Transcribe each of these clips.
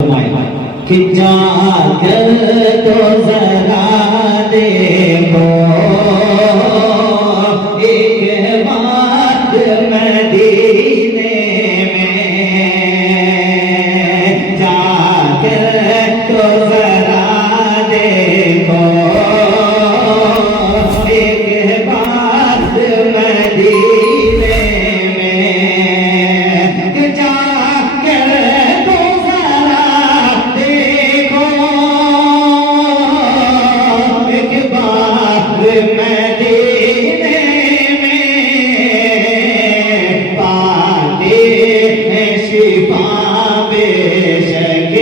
कि जाकर तो जरा देखो एक बात मदीने में, जाकर तो जरा देखो एक बात मदीने में, कि जाकर तो जरा देखो एक बात मदीने में, पाते हैं शिफा बेशक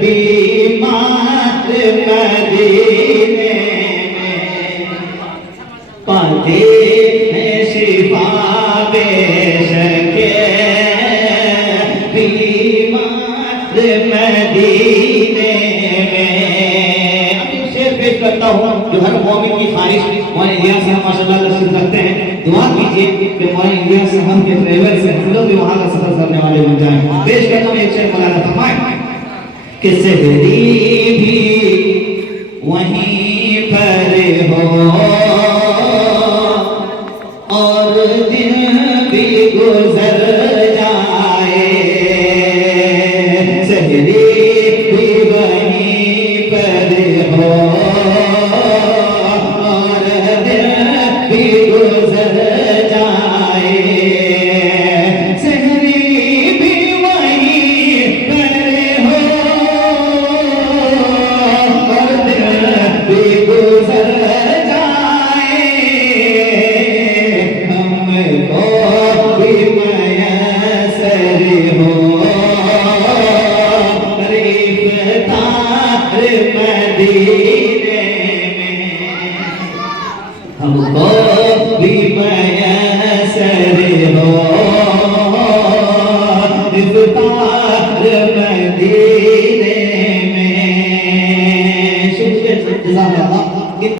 बीमार मदीने में, पाते हैं शिफा बेशक बीमार मदीने में। अब एक शेर पेश करता हूँ जो हर मोमिन की ख्वाहिश मौलाना इलियास साहब माशाअल्लाह नसीब करते हैं। दुआ कीजिए कि मौलाना इलियास साहब के ट्रेवल से हम लोग भी वहाँ का सफर करने वाले बन जाएं। पेश करता हूँ एक शेर मौलाना फरमाए कि सहरी भी वहीं पर हो और दिन भी गुजर जाए, सहरी भी वहीं पर हो और दिन भी गुजर जाए, सहरी भी वहीं पर हो और दिन भी गुजर जाए, हमको भी मयसर हो इफ्तार मदीने में, हमको भी मयसर हो इफ्तार मदीने